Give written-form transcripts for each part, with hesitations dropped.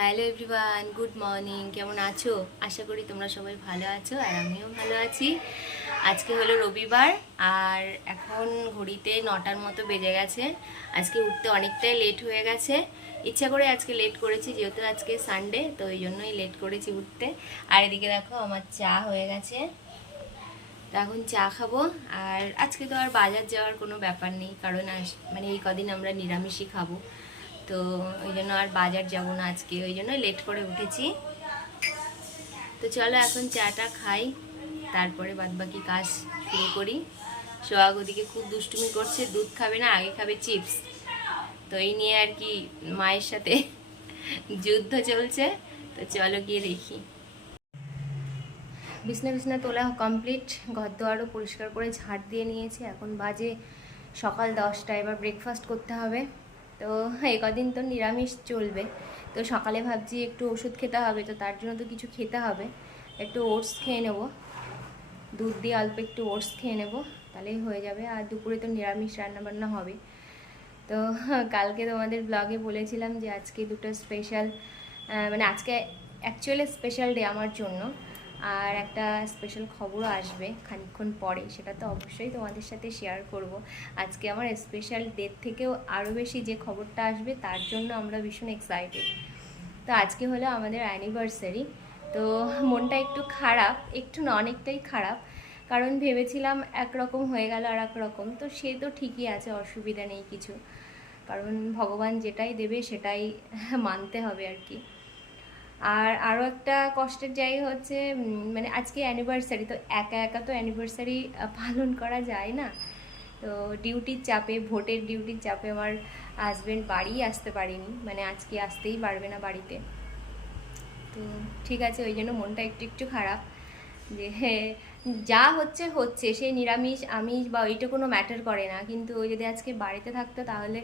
Hello everyone, good morning. কেমন আছো? আশা করি তোমরা সবাই ভালো আছো আর আমিও ভালো আছি। আজকে হলো রবিবার আর এখন ঘড়িতে 9টার মতো বেজে গেছে। আজকে উঠতে অনেকটাই লেট হয়ে গেছে। ইচ্ছা করে আজকে লেট করেছি, যেহেতু আজকে সানডে, তো ওই জন্যই লেট করেছি উঠতে। আর এদিকে দেখো আমার চা হয়ে গেছে, তো এখন চা খাবো। আর আজকে তো আর বাজার যাওয়ার কোনো ব্যাপার নেই, কারণ মানে এই কদিন আমরা নিরামিষই খাবো, তো ওই জন্য আর বাজার যাবো না আজকে, ওই জন্য লেট করে উঠেছি। তো চলো এখন চাটা খাই, তারপরে বাদবাকি কাজ শুরু করি। সোহাগ ওদিকে খুব দুষ্টুমি করছে, দুধ খাবে না, আগে খাবে চিপস। তো এই নিয়ে আর কি মায়ের সাথে যুদ্ধ চলছে। তো চলো গিয়ে দেখি। বিছনা বিছনা তোলা কমপ্লিট, ঘর দোয়ারও পরিষ্কার করে ঝাড় দিয়ে নিয়েছি। এখন বাজে সকাল 10টা, এবার ব্রেকফাস্ট করতে হবে। তো কদিন তো নিরামিষ চলবে, তো সকালে ভাবছি একটু ওষুধ খেতে হবে, তো তার জন্য তো কিছু খেতে হবে। একটু ওটস খেয়ে নেব, দুধ দিয়ে অল্প একটু ওটস খেয়ে নেব, তাহলেই হয়ে যাবে। আর দুপুরে তো নিরামিষ রান্নাবান্না হবে। তো কালকে তোমাদের ব্লগে বলেছিলাম যে আজকে দুটো স্পেশাল, মানে আজকে অ্যাকচুয়ালি স্পেশাল ডে আমার জন্য। আর একটা স্পেশাল খবরও আসবে খানিকক্ষণ পরে, সেটা তো অবশ্যই তোমাদের সাথে শেয়ার করব। আজকে আমার স্পেশাল ডের থেকেও আরও বেশি যে খবরটা আসবে তার জন্য আমরা ভীষণ এক্সাইটেড। তো আজকে হলো আমাদের অ্যানিভার্সারি। তো মনটা একটু খারাপ, একটু না অনেকটাই খারাপ, কারণ ভেবেছিলাম একরকম হয়ে গেল আর একরকম। তো সে তো ঠিকই আছে, অসুবিধা নেই কিছু, কারণ ভগবান যেটাই দেবে সেটাই মানতে হবে আর কি। আর আরও একটা কষ্টের জায়গা হচ্ছে, মানে আজকে অ্যানিভার্সারি, তো একা একা তো অ্যানিভার্সারি পালন করা যায় না। তো ডিউটির চাপে, ভোটের ডিউটির চাপে আমার হাজব্যান্ড বাড়ি আসতে পারেনি, মানে আজকে আসতেই পারবে না বাড়িতে। তো ঠিক আছে, ওই জন্য মনটা একটু একটু খারাপ যে যা হচ্ছে হচ্ছে, সে নিরামিষ আমিষ বা ওইটা কোনো ম্যাটার করে না, কিন্তু ওই যদি আজকে বাড়িতে থাকতো তাহলে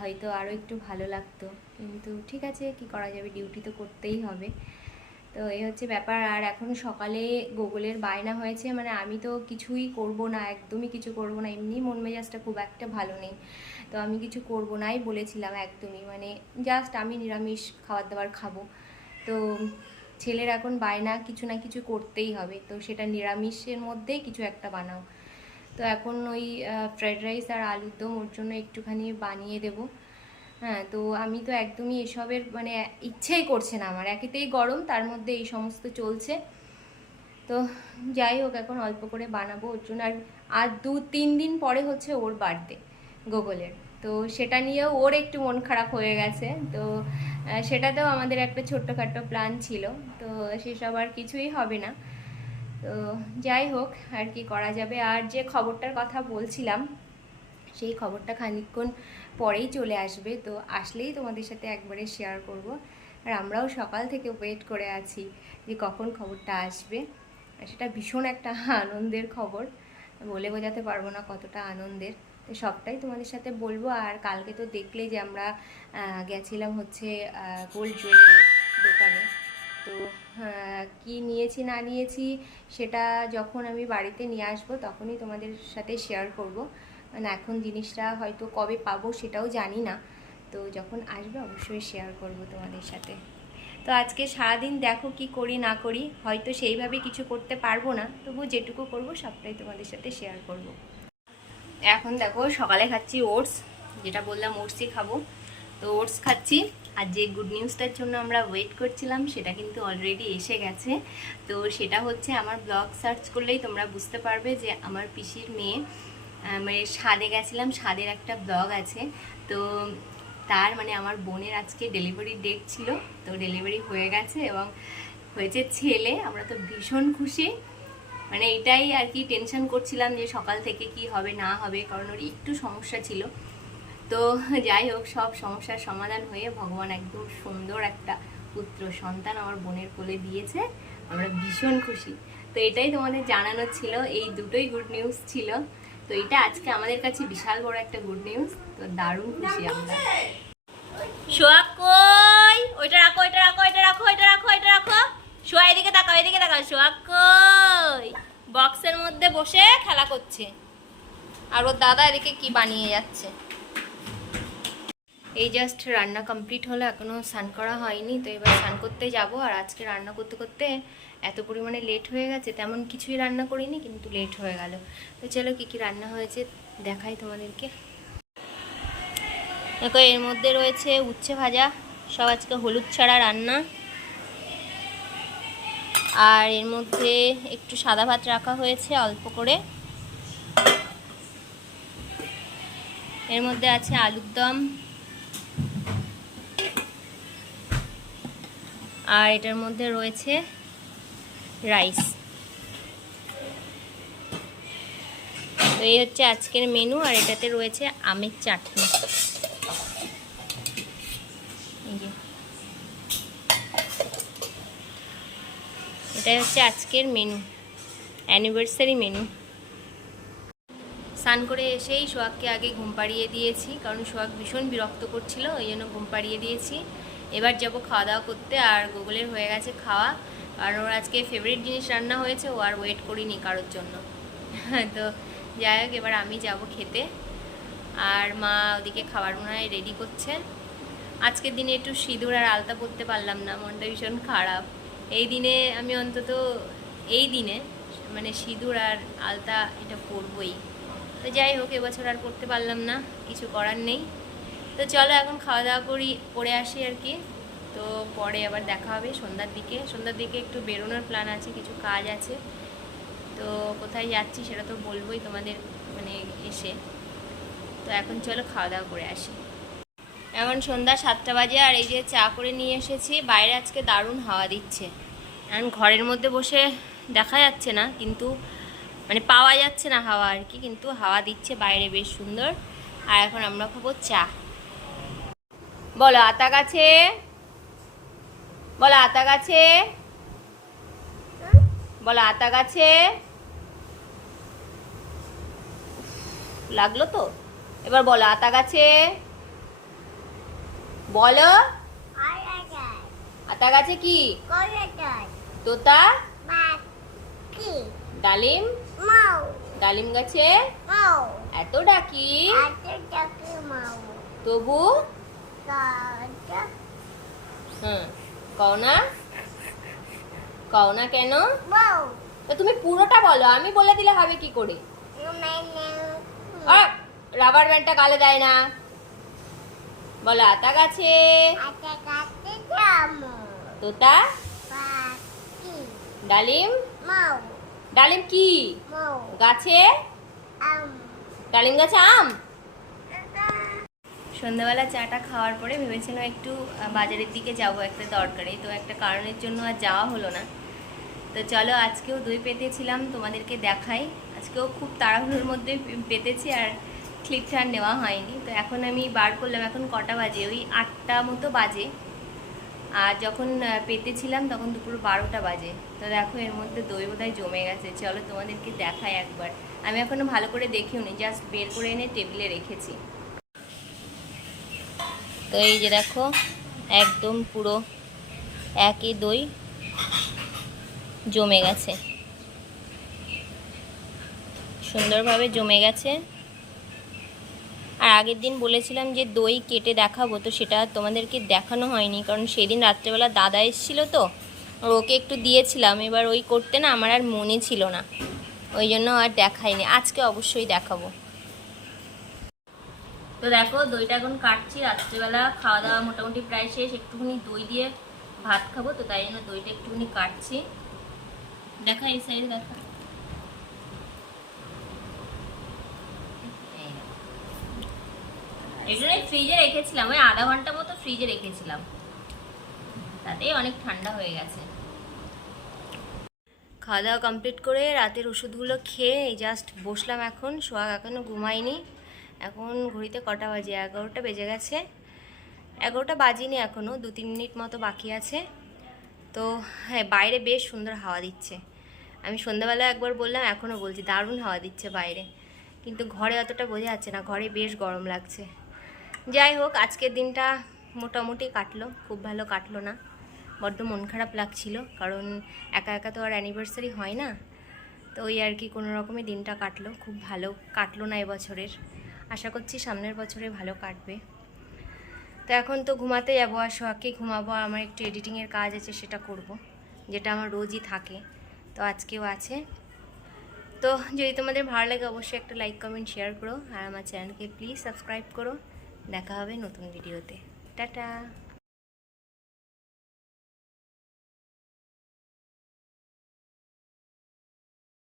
হয়তো আরও একটু ভালো লাগতো। কিন্তু ঠিক আছে, কি করা যাবে, ডিউটি তো করতেই হবে। তো এই হচ্ছে ব্যাপার। আর এখন সকালে গুগলের বায়না হয়েছে, মানে আমি তো কিছুই করব না, একদমই কিছু করব না, এমনি মন মেজাজটা খুব একটা ভালো নেই, তো আমি কিছু করব নাই বলেছিলাম একদমই, মানে জাস্ট আমি নিরামিষ খাবার দাবার খাবো। তো ছেলের এখন বায়না কিছু না কিছু করতেই হবে, তো সেটা নিরামিষের মধ্যেই কিছু একটা বানাও। তো এখন ওই ফ্রাইড রাইস আর আলুর দম ওর জন্য একটুখানি বানিয়ে দেব। হ্যাঁ, তো আমি তো একদমই এসবের মানে ইচ্ছেই করছে না আমার, একেতেই গরম, তার মধ্যে এই সমস্ত চলছে। তো যাই হোক, এখন অল্প করে বানাবো ওর জন্য। আর 2-3 দিন পরে হচ্ছে ওর বার্থডে গুগলের, তো সেটা নিয়েও ওর একটু মন খারাপ হয়ে গেছে। তো সেটাতেও আমাদের একটা ছোট্টখাট্টো প্ল্যান ছিল, তো সেসব আর কিছুই হবে না। তো যাই হোক, আর কি করা যাবে। আর যে খবরটার কথা বলছিলাম, সেই খবরটা খানিকক্ষণ পরেই চলে আসবে, তো আসলেই তোমাদের সাথে একবারে শেয়ার করব। আর আমরাও সকাল থেকে ওয়েট করে আছি যে কখন খবরটা আসবে। আর সেটা ভীষণ একটা আনন্দের খবর, বলে বোঝাতে পারবো না কতটা আনন্দের। তো সবটাই তোমাদের সাথে বলবো। আর কালকে তো দেখলে যে আমরা গেছিলাম হচ্ছে গোল্ড জুয়েলারি দোকানে। তো কি নিয়েছি না নিয়েছি সেটা যখন আমি বাড়িতে নিয়ে আসবো তখনই তোমাদের সাথে শেয়ার করব। মানে এখন জিনিসটা হয়তো কবে পাবো সেটাও জানি না, তো যখন আসবে অবশ্যই শেয়ার করব তোমাদের সাথে। তো আজকে সারাদিন দেখো কি করি না করি, হয়তো সেইভাবে কিছু করতে পারবো না, তবু যেটুকু করব সবটাই তোমাদের সাথে শেয়ার করব। এখন দেখো সকালে খাচ্ছি ওটস, যেটা বললাম ওটসই খাবো, তো ওটস খাচ্ছি। আর যে গুড নিউজটার জন্য আমরা ওয়েট করছিলাম সেটা কিন্তু অলরেডি এসে গেছে। তো সেটা হচ্ছে, আমার ব্লগ সার্চ করলেই তোমরা বুঝতে পারবে যে আমার পিসির মেয়ে, মানে স্বাদে গেছিলাম, স্বাদের একটা ব্লগ আছে, তো তার মানে আমার বোনের আজকে ডেলিভারি ডেট ছিল, তো ডেলিভারি হয়ে গেছে এবং হয়েছে ছেলে। আমরা তো ভীষণ খুশি, মানে এটাই আর কি টেনশন করছিলাম যে সকাল থেকে কি হবে না হবে, কারণ ওর একটু সমস্যা ছিল। তো যাই হোক, সব সমস্যার সমাধান হয়ে ভগবান একদম সুন্দর একটা পুত্র সন্তান আমার বোনের কোলে দিয়েছে, আমরা ভীষণ খুশি। তো এটাই তোমাদের জানানোর ছিল, এই দুটোই গুড নিউজ ছিল। তো এটা আজকে আমাদের কাছে বিশাল বড় একটা গুড নিউজ, তো দারুণ খুশি আমরা। সোয়া কই, ওইটা রাখো, ওইটা রাখো, ওইটা রাখো, ওইটা রাখো, ওইটা রাখো। সোয়া এদিকে তাকাও, এদিকে তাকাও। সোয়া কই, বক্সের মধ্যে বসে খেলা করছে, আর ওর দাদা এদিকে কি বানিয়ে যাচ্ছে। এই জাস্ট রান্না কমপ্লিট হলো, এখনও স্নান করা হয়নি। তো এবার স্নান করতে যাব। আর আজকে রান্না করতে করতে এত পরিমাণে লেট হয়ে গেছে, তেমন কিছুই রান্না করিনি কিন্তু লেট হয়ে গেল। তো চলো কী কী রান্না হয়েছে দেখাই তোমাদেরকে। দেখো এর মধ্যে রয়েছে উচ্ছে ভাজা, সব আজকে হলুদ ছাড়া রান্না। আর এর মধ্যে একটু সাদা ভাত রাখা হয়েছে অল্প করে। এর মধ্যে আছে আলুর দম। আর এটার মধ্যে রয়েছে রাইস। তো এই হচ্ছে আজকের মেনু। আর এটাতে রয়েছে আমের চাটনি। এই যে এটাই হচ্ছে আজকের মেনু, অ্যানিভার্সারি মেনু। স্নান করে এসেই সোহাগকে আগে ঘুম পাড়িয়ে দিয়েছি, কারণ সোহাগ ভীষণ বিরক্ত করছিল, ওই জন্য ঘুম পাড়িয়ে দিয়েছি। এবার যাব খাওয়া দাওয়া করতে। আর গুগলের হয়ে গেছে খাওয়া, কারণ ওর আজকে ফেভারিট জিনিস রান্না হয়েছে, ও আর ওয়েট করিনি কারোর জন্য। তো যাই হোক, এবার আমি যাব খেতে। আর মা ওদিকে খাবার মনে হয় রেডি করছে। আজকের দিনে একটু সিঁদুর আর আলতা পরতে পারলাম না, মনটা ভীষণ খারাপ। এই দিনে আমি অন্তত এই দিনে মানে সিঁদুর আর আলতা এটা পরবই। তো যাই হোক, এবছর আর করতে পারলাম না, কিছু করার নেই। তো চলো এখন খাওয়া দাওয়া করে আসি আর কি। তো পরে আবার দেখা হবে সন্ধ্যার দিকে একটু বেরোনোর প্ল্যান আছে, কিছু কাজ আছে। তো কোথায় যাচ্ছি সেটা তো বলবোই তোমাদের মানে এসে। তো এখন চলো খাওয়া দাওয়া করে আসি। এখন সন্ধ্যা 7টা বাজে। আর এই যে চা করে নিয়ে এসেছি। বাইরে আজকে দারুণ হাওয়া দিচ্ছে। এখন ঘরের মধ্যে বসে দেখা যাচ্ছে না, কিন্তু মানে পাওয়া যাচ্ছে না হাওয়া আর কি, কিন্তু হাওয়া দিচ্ছে বাইরে বেশ সুন্দর। আর এখন আমরা খাবো চা। বলো আতা গাছে, বলো আতা গাছে, বলো আতা গাছে। লাগলো তো? এবার বলো আতা গাছে, বলো। আতা গাছে কি? তোতা। ডালিম। ডালিম গাছে এত ডাকি, তবু কও না, কও না কেন? তো তুমি পুরোটা বলো, আমি বলে দিলে হবে কি করে? রাবার ব্যান্ডটা গালে দেয় না। বলো আতা গাছে, তোতা। ডালিম। ডালিম কি গাছে? ডালিম গাছে আম। সন্ধ্যাবেলা চাটা খাওয়ার পরে ভেবেছিলাম একটু বাজারের দিকে যাব একটা দরকারে, তো একটা কারণের জন্য আর যাওয়া হলো না। তো চলো আজকেও দই পেতেছিলাম, তোমাদেরকে দেখাই। আজকেও খুব তাড়াহুড়োর মধ্যে পেতেছি, আর ক্লিপটা আর নেওয়া হয়নি। তো এখন আমি বার করলাম, এখন কটা বাজে? ওই 8টা মতো বাজে। আর যখন পেতেছিলাম তখন দুপুর 12টা বাজে। তো দেখো এর মধ্যে দই বোধহয় জমে গেছে। চলো তোমাদেরকে দেখাই একবার। আমি এখনও ভালো করে দেখিও নি, জাস্ট বের করে এনে টেবিলে রেখেছি। তো এই যে দেখো একদম পুরো একই দই জমে গেছে, সুন্দরভাবে জমে গেছে। আর আগের দিন বলেছিলাম যে দই কেটে দেখাবো, তো সেটা তোমাদেরকে দেখানো হয়নি, কারণ সেদিন রাত্রেবেলা দাদা এসেছিলো, তো ওকে একটু দিয়েছিলাম। এবার ওই করতে না আমার আর মনে ছিল না, ওই জন্য আর দেখাইনি। আজকে অবশ্যই দেখাবো। তো দেখো দইটা এখন কাটছি। রাত্রেবেলা খাওয়া দাওয়া মোটামুটি প্রায় শেষ, একটুখানি দই দিয়ে ভাত খাবো, তো তাই জন্য দইটা একটুখানি কাটছি। দেখা এই সাইডে দেখা। এটা ফ্রিজে রেখেছিলাম, ওই আধা ঘন্টা মতো ফ্রিজে রেখেছিলাম, তাতেই অনেক ঠান্ডা হয়ে গেছে। খাওয়া দাওয়া কমপ্লিট করে রাতের ওষুধগুলো খেয়ে এই জাস্ট বসলাম এখন। সোহাগ এখনও ঘুমায়নি। এখন ঘড়িতে কটা বাজে? 11টা বেজে গেছে। 11টা বাজিনি এখনও, 2-3 মিনিট মতো বাকি আছে। তো হ্যাঁ, বাইরে বেশ সুন্দর হাওয়া দিচ্ছে। আমি সন্ধ্যাবেলা একবার বললাম, এখনও বলছি দারুণ হাওয়া দিচ্ছে বাইরে, কিন্তু ঘরে অতটা বোঝা যাচ্ছে না, ঘরে বেশ গরম লাগছে। যাই হোক, আজকের দিনটা মোটামুটি কাটলো, খুব ভালো কাটলো না। বড্ড মন খারাপ লাগছিল, কারণ একা একা তো আর অ্যানিভার্সারি হয় না। তো ওই আর কি কোনো রকমে দিনটা কাটলো, খুব ভালো কাটলো না এবছরের। আশা করছি সামনের বছরে ভালো কাটবে। তো এখন তো ঘুমাতে যাবো, আর সোহাগকে ঘুমাবো, আর আমার একটু এডিটিংয়ের কাজ আছে সেটা করব, যেটা আমার রোজই থাকে, তো আজকেও আছে। তো যদি তোমাদের ভালো লাগে অবশ্যই একটা লাইক কমেন্ট শেয়ার করো, আর আমার চ্যানেলকে প্লিজ সাবস্ক্রাইব করো। দেখা হবে নতুন ভিডিওতে। টাটা।